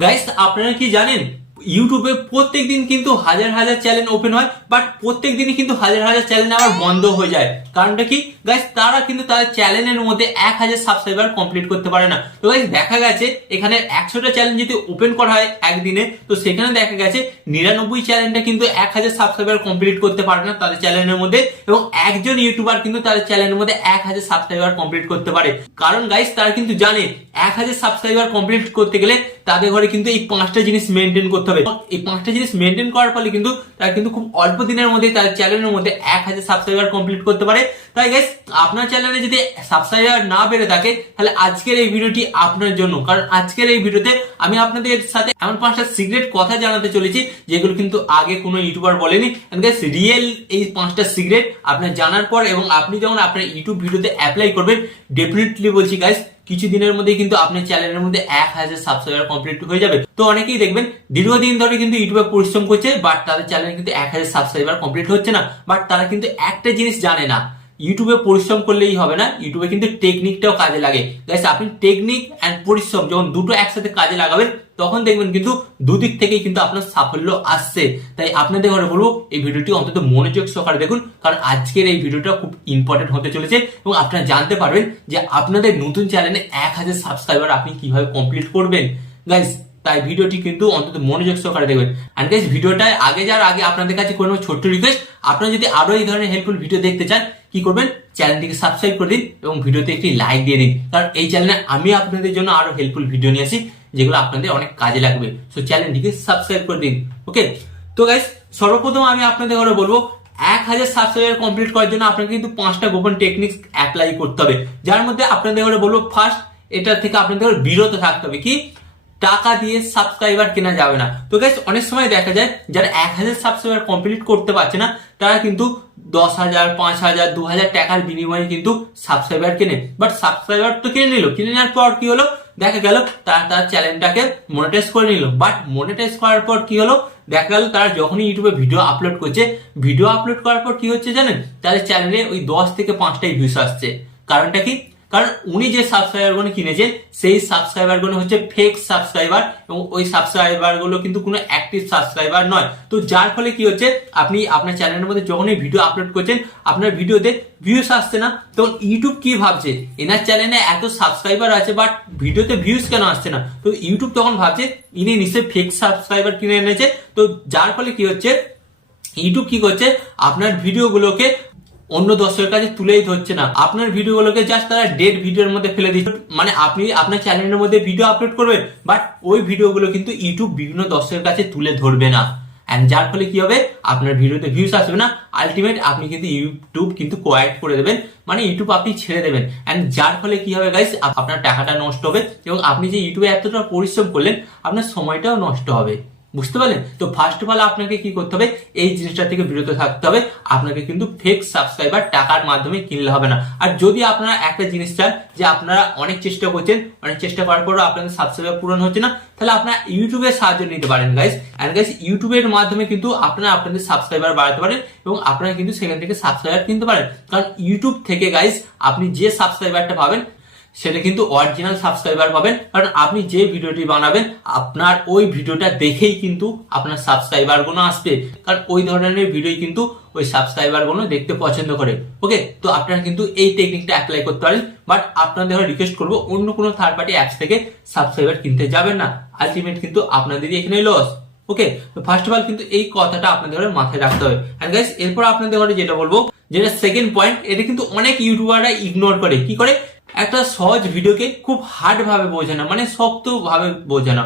Guys আপনারা কি জানেন ইউটিউবে প্রত্যেক দিন কিন্তু হাজার হাজার চ্যানেল ওপেন হয়, বাট প্রত্যেক দিনই কিন্তু হাজার হাজার চ্যানেল আবার বন্ধ হয়ে যায়। কারণটা কি গাইস, তারা কিন্তু তাদের চ্যানেলের মধ্যে 1000 সাবস্ক্রাইবার কমপ্লিট করতে পারে না। তো গাইস দেখা গেছে এখানে 100টা চ্যানেল যদি ওপেন করা হয় একদিনে, তো সেখানে দেখা গেছে 99 চ্যানেলটা কিন্তু 1000 সাবস্ক্রাইবার কমপ্লিট করতে পারে না তাদের চ্যানেলের মধ্যে, এবং একজন ইউটিউবার কিন্তু তাদের চ্যানেলের মধ্যে 1000 সাবস্ক্রাইবার কমপ্লিট করতে পারে। কারণ গাইস তারা কিন্তু জানে 1000 সাবস্ক্রাইবার কমপ্লিট করতে গেলে তাদের ঘরে কিন্তু এই 5টা জিনিস মেনটেন করতে হবে। এই 5টা জিনিস মেনটেন করার ফলে কিন্তু তারা কিন্তু খুব অল্প দিনের মধ্যে তাদের চ্যানেলের মধ্যে 1000 সাবস্ক্রাইবার কমপ্লিট করতে পারে। তাই গাইস আপনার চ্যানেলে যদি সাবস্ক্রাইবার না বেড়ে থাকে, তাহলে আজকের এই ভিডিওটি আপনার জন্য। কারণ আজকের এই ভিডিওতে আমি আপনাদের সাথে এমন 5টা সিক্রেট কথা জানাতে চলেছি যেগুলো কিন্তু আগে কোনো ইউটিউবার বলেনি। গাইস রিয়েল এই 5টা সিক্রেট আপনার জানার পর এবং আপনি যখন আপনার ইউটিউব ভিডিওতে অ্যাপ্লাই করবেন, ডেফিনেটলি বলছি গাইস কিছু দিনের মধ্যে কিন্তু আপনার চ্যানেলের মধ্যে 1000 সাবস্ক্রাইবার কমপ্লিট হয়ে যাবে। তো অনেকেই দেখবেন দীর্ঘদিন ধরে কিন্তু ইউটিউবে পরিশ্রম করছে, বাট তাদের চ্যানেলে কিন্তু 1000 সাবস্ক্রাইবার কমপ্লিট হচ্ছে না। বাট তারা কিন্তু একটা জিনিস জানে না, ইউটিউবে পরিশ্রম করলেই হবে না, ইউটিউবে কিন্তু টেকনিকটাও কাজে লাগে। গাইস আপনি টেকনিক এন্ড পরিশ্রম যখন দুটো একসাথে কাজে লাগাবেন, তখন দেখবেন কিন্তু দুদিক থেকেই কিন্তু আপনার সাফল্য আসছে। তাই আপনাদের ঘরে বলবো এই ভিডিওটি অন্তত মনোযোগ সহকারে দেখুন, কারণ আজকের এই ভিডিওটা খুব ইম্পর্টেন্ট হতে চলেছে এবং আপনারা জানতে পারবেন যে আপনাদের নতুন চ্যানেলে 1000 সাবস্ক্রাইবার আপনি কিভাবে কমপ্লিট করবেন। গাইস তাই ভিডিওটি কিন্তু অন্তত মনোযোগ সহকারে দেখবেন। এন্ড গাইস ভিডিওটা আগে যাওয়ার আগে আপনাদের কাছে কোনো ছোট্ট রিকোয়েস্ট, আপনারা যদি আরো এই ধরনের হেল্পফুল ভিডিও দেখতে চান, কি করবেন, চ্যানেলটিকে সাবস্ক্রাইব করে দিন এবং ভিডিওতে একটি লাইক দিয়ে দিন। কারণ এই চ্যানেলে আমি আপনাদের জন্য আরো হেল্পফুল ভিডিও নিয়ে আসি যেগুলো আপনাদের অনেক কাজে লাগবে। সো চ্যানেলটিকে সাবস্ক্রাইব করে দিন। ওকে, তো গাইস সর্বপ্রথম আমি আপনাদের ঘরে বলবো 1000 সাবস্ক্রাইবার কমপ্লিট করার জন্য আপনাকে কিন্তু 5টা গোপন টেকনিক্স অ্যাপ্লাই করতে হবে, যার মধ্যে আপনাদের ঘরে বলবো ফার্স্ট, এটা থেকে আপনাদের ঘরে বিরত থাকতে হবে। কি, টাকা দিয়ে সাবস্ক্রাইবার কেনা যাবে না। তো গাইস অনেক সময় দেখা যায় যারা 1000 সাবস্ক্রাইবার কমপ্লিট করতে পারছে না, তারা কিন্তু 10,000, 5,000, 2,000 টাকার বিনিময়ে কিন্তু সাবস্ক্রাইবার কেনে। বাট সাবস্ক্রাইবার তো কিনে নিল, কিনে নেওয়ার পর কি হলো, দেখা গেল তারা তার চ্যানেলটাকে মনিটাইজ করে নিল। বাট মনিটাইজ করার পর কি হলো, দেখা গেল তারা যখনই ইউটিউবে ভিডিও আপলোড করছে, ভিডিও আপলোড করার পর কি হচ্ছে জানেন, তাদের চ্যানেলে ওই 10 থেকে 5টাই ভিউস আসছে। কারণটা কি, কারণ উনি যে সাবস্ক্রাইবার গুলো কিনেছেন সেই সাবস্ক্রাইবার গুলো হচ্ছে ফেক সাবস্ক্রাইবার, এবং ওই সাবস্ক্রাইবার গুলো কিন্তু কোনো অ্যাক্টিভ সাবস্ক্রাইবার নয়। তো যার ফলে কি হচ্ছে, আপনি আপনার চ্যানেলের মধ্যে যখনই ভিডিও আপলোড করছেন, আপনার ভিডিওতে ভিউস আসছে না, তখন ইউটিউব কি ভাবছে, এনার চ্যানেলে এত সাবস্ক্রাইবার আছে বাট ভিডিওতে ভিউস কেন আসছে না। তো ইউটিউব তখন ভাবছে ইনি নিশ্চয়ই ফেক সাবস্ক্রাইবার কিনে এনেছে। তো যার ফলে কি হচ্ছে, ইউটিউব কি করছে, আপনার ভিডিওগুলোকে অন্য দর্শকের কাছে তুলেই ধরছে না, আপনার ভিডিওগুলোকে জাস্ট তারা ডেড ভিডিওর মধ্যে ফেলে দিচ্ছে। মানে আপনি আপনার চ্যানেলের মধ্যে ভিডিও আপলোড করবেন, বাট ওই ভিডিওগুলো কিন্তু ইউটিউব বিভিন্ন দর্শকের কাছে তুলে ধরবে না। এন্ড যার ফলে কি হবে, আপনার ভিডিওতে ভিউস আসবে না, আলটিমেট আপনি কিন্তু ইউটিউব কিন্তু কোয়াইট করে দেবেন, মানে ইউটিউব আপনি ছেড়ে দেবেন। এন্ড যার ফলে কি হবে গাইস, আপনার টাকাটা নষ্ট হবে এবং আপনি যে ইউটিউবে এতটা পরিশ্রম করলেন, আপনার সময়টাও নষ্ট হবে। বুঝতে পারলেন? তো ফার্স্ট অফ অল আপনাকে কি করতে হবে, এই জিনিসটা থেকে বিরত থাকতে হবে। আপনাকে কিন্তু ফেক সাবস্ক্রাইবার টাকার মাধ্যমে কিনলে হবে না। আর যদি আপনারা একটা জিনিস চান যে আপনারা অনেক চেষ্টা করছেন, অনেক চেষ্টা করার পরও আপনাদের সাবস্ক্রাইবার পূরণ হচ্ছে না, তাহলে আপনারা ইউটিউবের সাহায্য নিতে পারেন গাইস। এন্ড গাইস ইউটিউবের মাধ্যমে কিন্তু আপনারা আপনাদের সাবস্ক্রাইবার বাড়াতে পারেন এবং আপনারা কিন্তু সেখান থেকে সাবস্ক্রাইবার কিনতে পারেন। কারণ ইউটিউব থেকে গাইস আপনি যে সাবস্ক্রাইবারটা পাবেন সেটা কিন্তু অরিজিনাল সাবস্ক্রাইবার পাবেন, কারণ আপনি যে ভিডিওটি বানাবেন আপনার ওই ভিডিওটা দেখেই কিন্তু আপনার সাবস্ক্রাইবার গুলো আসবে, কারণ ওই ধরনের ভিডিও কিন্তু ওই সাবস্ক্রাইবার গুলো দেখতে পছন্দ করে। ওকে, তো আপনারা কিন্তু এই টেকনিকটা অ্যাপ্লাই করতে পারেন। বাট আপনাদের রিকোয়েস্ট করবো অন্য কোনো থার্ড পার্টি অ্যাপস থেকে সাবস্ক্রাইবার কিনতে যাবেন না, আলটিমেট কিন্তু আপনাদেরই এখানে লস। ওকে, তো ফার্স্ট অফ অল কিন্তু এই কথাটা আপনাদের মাথায় রাখতে হবে। এন্ড গাইস এরপর আপনাদের যেটা বলবো, যেটা সেকেন্ড পয়েন্ট, এটা কিন্তু অনেক ইউটিউবাররা ইগনোর করে। কি করে, একটা সহজ ভিডিওকে খুব হার্ড ভাবে বোঝানো, মানে শক্ত ভাবে বোঝানো।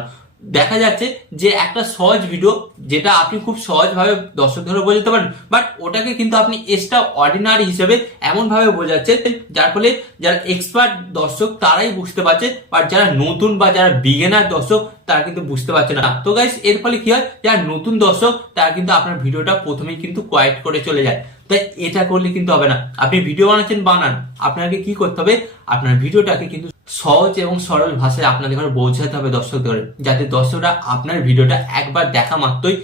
দেখা যাচ্ছে যে একটা সহজ ভিডিও যেটা আপনি খুব সহজ ভাবে দর্শক ধরে বোঝাতে পারেন, বাট ওটাকে কিন্তু আপনি এক্সট্রা অর্ডিনারি হিসেবে এমন ভাবে বোঝাচ্ছে যার ফলে যারা এক্সপার্ট দর্শক তারাই বুঝতে পারছে, বাট যারা নতুন বা যারা বিগিনার দর্শক তারা কিন্তু বুঝতে পারছে না। তো গাইস এর ফলে কি হয়, যারা নতুন দর্শক তারা কিন্তু আপনার ভিডিওটা প্রথমেই কিন্তু কোয়াইট করে চলে যায়। তাই এটা করলে কিন্তু হবে না। আপনি ভিডিও বানাচ্ছেন, বানান, আপনাকে কি করতে হবে, আপনার ভিডিওটাকে কিন্তু সহজ এবং সরল ভাষায় আপনাদের ঘরে বোঝাতে হবে দর্শকদের, যাতে দর্শকরা আপনার ভিডিওটা একবার দেখা মাত্রই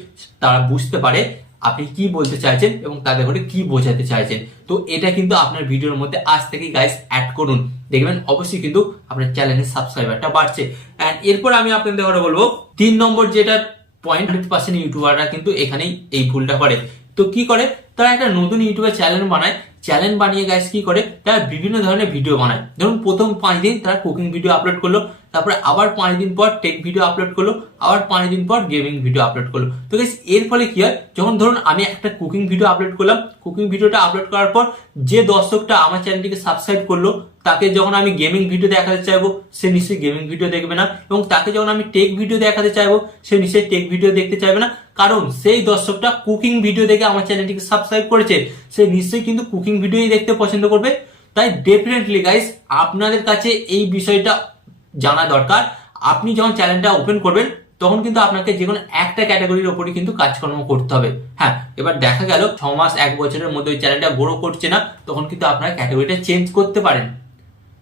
তারা বুঝতে পারে আপনি কি বলতে চাইছেন এবং তাদের করে কি বোঝাতে চাইছেন। তো এটা কিন্তু আপনার ভিডিওর মধ্যে আজ থেকেই গাইস অ্যাড করুন, দেখবেন অবশ্যই কিন্তু আপনার চ্যানেলের সাবস্ক্রাইবারটা বাড়ছে। অ্যান্ড এরপর আমি আপনাদের ঘরে বলবো 3 নম্বর যেটা পয়েন্ট, 100% ইউটিউবাররা কিন্তু এখানেই এই ভুলটা করে। তো কি করে, তারা একটা নতুন ইউটিউবে চ্যানেল বানায়, চ্যানেল বানিয়ে গাইস কি করে, তারা বিভিন্ন ধরনের ভিডিও বানায়। ধরুন প্রথম 5 দিন তারা কুকিং ভিডিও আপলোড করলো, তারপরে আবার 5 দিন পর টেক ভিডিও আপলোড করলো, আবার 5 দিন পর গেমিং ভিডিও আপলোড করলো। তো গাইস এর ফলে কি হয়, যখন ধরুন আমি একটা কুকিং ভিডিও আপলোড করলাম, কুকিং ভিডিওটা আপলোড করার পর যে দর্শকটা আমার চ্যানেলটিকে সাবস্ক্রাইব করলো, তাকে যখন আমি গেমিং ভিডিও দেখাতে চাইবো সে নিশ্চয়ই গেমিং ভিডিও দেখবে না, এবং তাকে যখন আমি টেক ভিডিও দেখাতে চাইবো সে নিশ্চয়ই টেক ভিডিও দেখতে চাইবে না, কারণ সেই দর্শকটা কুকিং ভিডিও দেখে আমার চ্যানেলটিকে সাবস্ক্রাইব করেছে, সে নিশ্চয়ই কিন্তু কুকিং ভিডিওই দেখতে পছন্দ করবে। তাই ডেফিনেটলি গাইস আপনাদের কাছে এই বিষয়টা জানা দরকার। আপনি যখন চ্যানেলটা ওপেন করবেন তখন কিন্তু আপনাকে যে কোনো একটা ক্যাটাগরির ওপরই কিন্তু কাজকর্ম করতে হবে। হ্যাঁ, এবার দেখা গেল 6 মাস 1 বছরের মধ্যে ওই চ্যানেলটা গ্রো করছে না, তখন কিন্তু আপনারা ক্যাটাগরিটা চেঞ্জ করতে পারেন,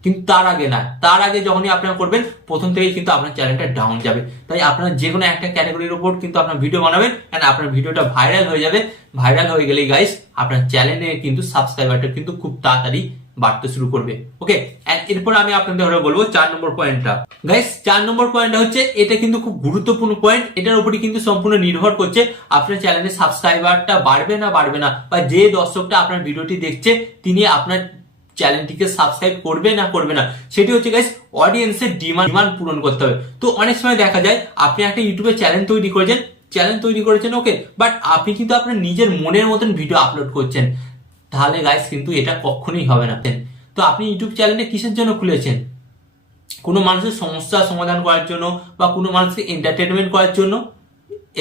কিন্তু তার আগে না। তার আগে যখনই আপনারা করবেন প্রথম থেকেই কিন্তু আপনার চ্যানেলটা ডাউন যাবে। তাই আপনারা যে কোনো একটা ক্যাটাগরির উপর কিন্তু আপনার ভিডিও বানাবেন, এন্ড আপনার ভিডিওটা ভাইরাল হয়ে যাবে। ভাইরাল হয়ে গেলেই গাইস আপনার চ্যানেলে কিন্তু সাবস্ক্রাইবারটা কিন্তু খুব তাড়াতাড়ি বাড়তে শুরু করবে। ওকে, এন্ড এরপর আমি আপনাদের ঘরে বলবো 4 নম্বর পয়েন্টটা। গাইস 4 নম্বর পয়েন্টটা হচ্ছে, এটা কিন্তু খুব গুরুত্বপূর্ণ পয়েন্ট। এটার উপরই কিন্তু সম্পূর্ণ নির্ভর করছে আপনার চ্যানেলের সাবস্ক্রাইবারটা বাড়বে না বাড়বে না, বা যে দর্শকটা আপনার ভিডিওটি দেখছে তিনি আপনার চ্যানেলটিকে সাবস্ক্রাইব করবে না করবে না। সেটি হচ্ছে গাইস অডিয়েন্সের ডিমান্ড পূরণ করতে হবে। তো অনেক সময় দেখা যায় আপনি একটা ইউটিউবে চ্যানেল তৈরি করেছেন ওকে, বাট আপনি কিন্তু আপনার নিজের মনের মতন ভিডিও আপলোড করছেন, তাহলে গাইস কিন্তু এটা কখনোই হবে না। তো আপনি ইউটিউব চ্যানেলটা কিসের জন্য খুলেছেন? কোনো মানুষের সমস্যা সমাধান করার জন্য, বা কোনো মানুষকে এন্টারটেনমেন্ট করার জন্য,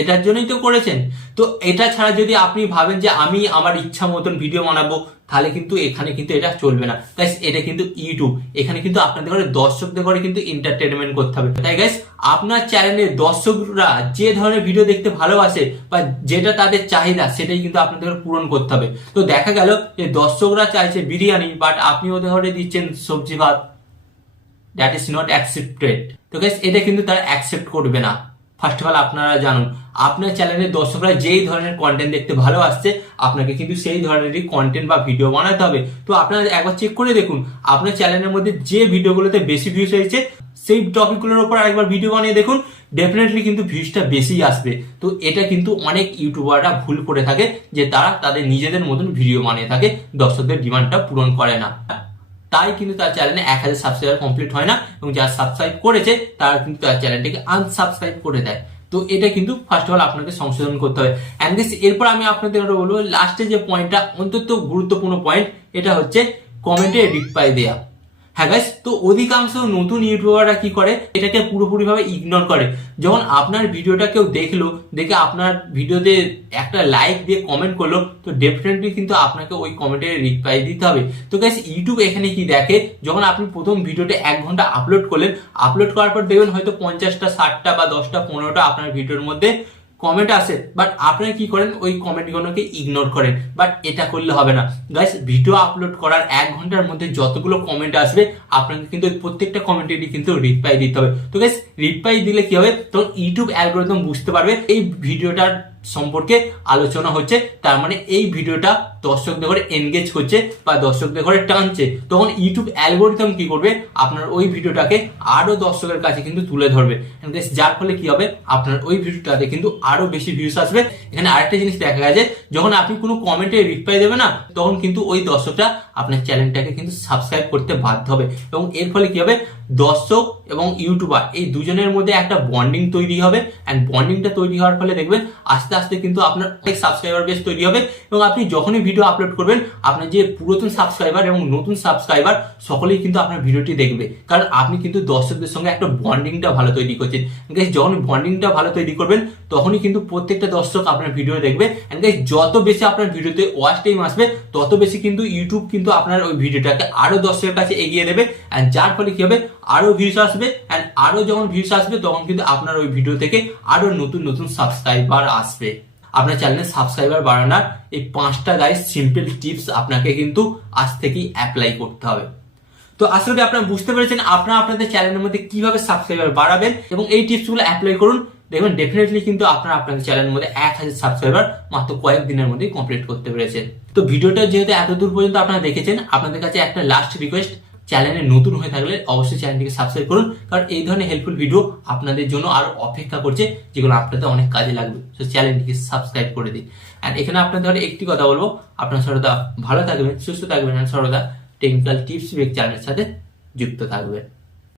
এটার জন্যই তো করেছেন। তো এটা ছাড়া যদি আপনি ভাবেন যে আমি আমার ইচ্ছা মতন ভিডিও বানাবো, তাহলে কিন্তু এখানে কিন্তু এটা চলবে না গাইস। এটা কিন্তু ইউটিউব, এখানে কিন্তু আপনাদের ঘরে দর্শকদের ঘরে কিন্তু এন্টারটেনমেন্ট করতে হবে। তাই গাইস আপনার চ্যানেলের দর্শকরা যে ধরনের ভিডিও দেখতে ভালোবাসে বা যেটা তাদের চাহিদা, সেটাই কিন্তু আপনাদের পূরণ করতে হবে। তো দেখা গেল যে দর্শকরা চাইছে বিরিয়ানি, বাট আপনি ওদের ঘরে দিচ্ছেন সবজি ভাত, দ্যাট ইজ নট অ্যাকসেপ্টেড। তো গাইস এটা কিন্তু তারা অ্যাকসেপ্ট করবে না। ফার্স্ট অফ অল আপনারা জানুন, আপনার চ্যানেলের দর্শকরা যেই ধরনের কন্টেন্ট দেখতে ভালোবাসছে, আপনাকে কিন্তু সেই ধরনেরই কন্টেন্ট বা ভিডিও বানাতে হবে। তো আপনারা একবার চেক করে দেখুন আপনার চ্যানেলের মধ্যে যে ভিডিওগুলোতে বেশি ভিউজ হয়েছে, সেই টপিকগুলোর উপর আরেকবার ভিডিও বানিয়ে দেখুন, ডেফিনেটলি কিন্তু ভিউজটা বেশি আসবে। তো এটা কিন্তু অনেক ইউটিউবাররা ভুল করে থাকে, যে তারা তাদের নিজেদের মতন ভিডিও বানিয়ে থাকে, দর্শকদের ডিমান্ডটা পূরণ করে না। তাই কিন্তু তার চ্যানেলে 1000 সাবস্ক্রাইবার কমপ্লিট হয় না, এবং যারা সাবস্ক্রাইব করেছে তারা কিন্তু তার চ্যানেলটিকে আনসাবস্ক্রাইব করে দেয়। তো এটা কিন্তু ফার্স্ট অফ অল আপনাকে সংশোধন করতে হবে। এন্ড দিস এরপর আমি আপনাদের বলবো লাস্টে যে পয়েন্টটা অন্তত গুরুত্বপূর্ণ পয়েন্ট, এটা হচ্ছে কমেন্টে রিপ্লাই দেয়া। হ্যাঁ গাইস, তো অধিকাংশ নতুন ইউটিউবাররা কি করে, এটাকে পুরোপুরি ভাবে ইগনোর করে। যখন আপনার ভিডিওটা কেউ দেখলো, দেখে আপনার ভিডিওতে একটা লাইক দিয়ে কমেন্ট করলো, তো ডেফিনেটলি কিন্তু আপনাকে ওই কমেন্টে রিপ্লাই দিতে হবে। তো গাইস ইউটিউব এখানে কি দেখে, যখন আপনি প্রথম ভিডিওটা 1 ঘন্টা আপলোড করলেন, আপলোড করার পর দেখবেন হয়তো 50টা 60টা বা 10টা 15টা আপনার ভিডিওর মধ্যে কমেন্ট আসে, বাট আপনারা কি করেন, ওই কমেন্টগুলোকে ইগনোর করেন। বাট এটা করলে হবে না গাইস। ভিডিও আপলোড করার 1 ঘন্টার মধ্যে যতগুলো কমেন্ট আসবে, আপনাকে কিন্তু প্রত্যেকটা কমেন্টেরই কিন্তু রিপ্লাই দিতে হবে। তো গাইস রিপ্লাই দিলে কি হবে, তখন ইউটিউব অ্যালগরিদম বুঝতে পারবে এই ভিডিওটার সম্পর্কে আলোচনা হচ্ছে, তার মানে এই ভিডিওটা দর্শকদের ঘরে এনগেজ করছে বা দর্শকদের ঘরে টানছে। তখন ইউটিউব অ্যালগরিদম কি করবে, আপনার ওই ভিডিওটাকে আরো দর্শকের কাছে কিন্তু তুলে ধরবে, যার ফলে কি হবে, আপনার ওই ভিডিওটাতে কিন্তু আরো বেশি ভিউজ আসবে। এখানে আরেকটা জিনিস দেখা গেছে, যখন আপনি কোনো কমেন্টে রিপ্লাই দেবে না, তখন কিন্তু ওই দর্শকটা আপনার চ্যানেলটাকে কিন্তু সাবস্ক্রাইব করতে বাধ্য হবে, এবং এর ফলে কি হবে, দর্শক এবং ইউটিউবার এই দুজনের মধ্যে একটা বন্ডিং তৈরি হবে। এন্ড বন্ডিংটা তৈরি হওয়ার ফলে দেখবেন আস্তে আস্তে কিন্তু আপনার অনেক সাবস্ক্রাইবার বেস তৈরি হবে, এবং আপনি যখনই ভিডিও আপলোড করবেন, আপনার যে পুরাতন সাবস্ক্রাইবার এবং নতুন সাবস্ক্রাইবার সকলেই কিন্তু আপনার ভিডিওটি দেখবে, কারণ আপনি কিন্তু দর্শকদের সঙ্গে একটা বন্ডিংটা ভালো তৈরি করছেন। যখন বন্ডিংটা ভালো তৈরি করবেন, তখনই কিন্তু প্রত্যেকটা দর্শক আপনার ভিডিও দেখবে। এন্ড যত বেশি আপনার ভিডিওতে ওয়াচ টাইম আসবে, তত বেশি কিন্তু ইউটিউব কিন্তু আপনার ওই ভিডিওটাকে আরো দর্শকের কাছে এগিয়ে দেবে, এন্ড যার ফলে কি হবে, আরো ভিউজ আসবে। এন্ড আরো যখন ভিউজ আসবে, তখন কিন্তু আপনার ওই ভিডিও থেকে আরো নতুন নতুন সাবস্ক্রাইবার আসবে। আপনার চ্যানেলে সাবস্ক্রাইবার বাড়ানোর এই 5টা গাইস সিম্পল টিপস আপনাকে কিন্তু আজ থেকেই অ্যাপ্লাই করতে হবে। তো আশা করি আপনারা বুঝতে পেরেছেন আপনারা আপনাদের চ্যানেলের মধ্যে কিভাবে সাবস্ক্রাইবার বাড়াবেন, এবং এই টিপসগুলো অ্যাপ্লাই করুন। দেখবেন ডেফিনেটলি কিন্তু আপনাদের চ্যানেলের মধ্যে 1000 সাবস্ক্রাইবার মাত্র কয়েক দিনের মধ্যে কমপ্লিট করতে পেরেছেন। তো ভিডিওটা যেহেতু এত দূর পর্যন্ত আপনারা দেখেছেন, আপনাদের কাছে একটা লাস্ট রিকোয়েস্ট, চ্যানেলে নতুন হয়ে থাকলে অবশ্যই চ্যানেলটিকে সাবস্ক্রাইব করুন, কারণ এই ধরনের হেল্পফুল ভিডিও আপনাদের জন্য আরো অপেক্ষা করছে, যেগুলো আপনাদের অনেক কাজে লাগবে। তো চ্যানেলটিকে সাবস্ক্রাইব করে দিন। অ্যান্ড এখানে আপনাদের একটি কথা বলবো, আপনার সর্বদা ভালো থাকবেন, সুস্থ থাকবেন, আর সর্বদা টেকনিক্যাল টিপস ব্রেক চ্যানেলের সাথে যুক্ত থাকবেন।